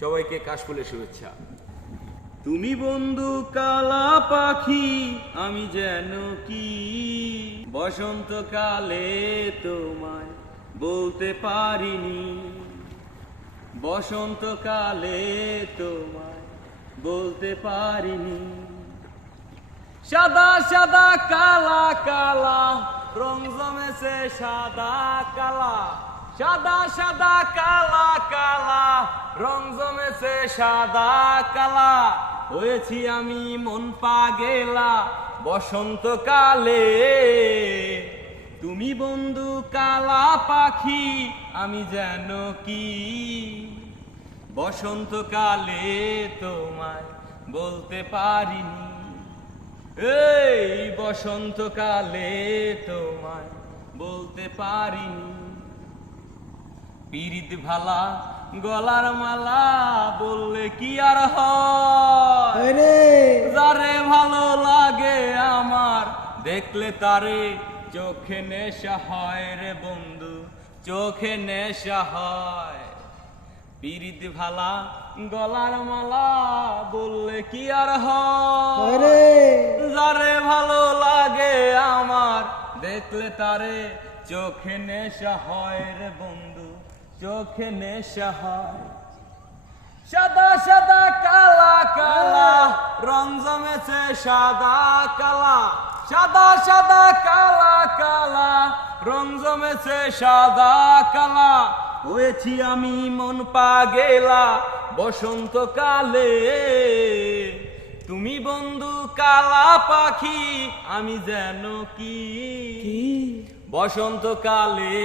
সবাইকে কাশফুলের শুভেচ্ছা। তুমি বন্ধু কালা পাখি, আমি যেন কি বসন্তকালে তোমায় বলতে পারিনি, বসন্তকালে তোমায় বলতে পারিনি। সাদা সাদা কালা কালা রং জমেছে সাদা কালা, সাদা সাদা কালা কালা রং জমেছে সাদা কালা। হয়েছি আমি মন পাগেলা বসন্তকালে। তুমি বন্ধু কালা পাখি, আমি যেন কি বসন্তকালে তোমায় বলতে পারিনি। এই বসন্তকালে তোমায় বলতে পারিনি। পিরিত ভালা গলার মালা বললে কি আর হয়, যারে ভালো লাগে আমার দেখলে তারে চোখে নেশা হয় রে বন্ধু, চোখে নেশা হয়। পিরিত ভালা গলার মালা বললে কি আর হয়, যারে ভালো লাগে আমার দেখলে তারে চোখে নেশা হয় রে বন্ধু, চোখে নেশা হয়। সাদা সাদা কালা কালা রং জমেছে সাদা কালা, সাদা সাদা কালা কালা রং জমেছে সাদা কালা। হয়েছি আমি মন পাগেলা বসন্তকালে। তুমি বন্ধু কালা পাখি, আমি যেন কি বসন্তকালে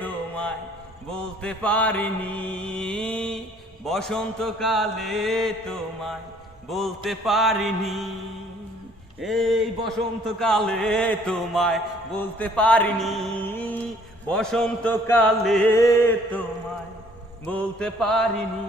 তোমায় বলতে পারিনি, বসন্তকালে তোমায় বলতে পারিনি। এই বসন্তকালে তোমায় বলতে পারিনি, বসন্তকালে তোমায় বলতে পারিনি।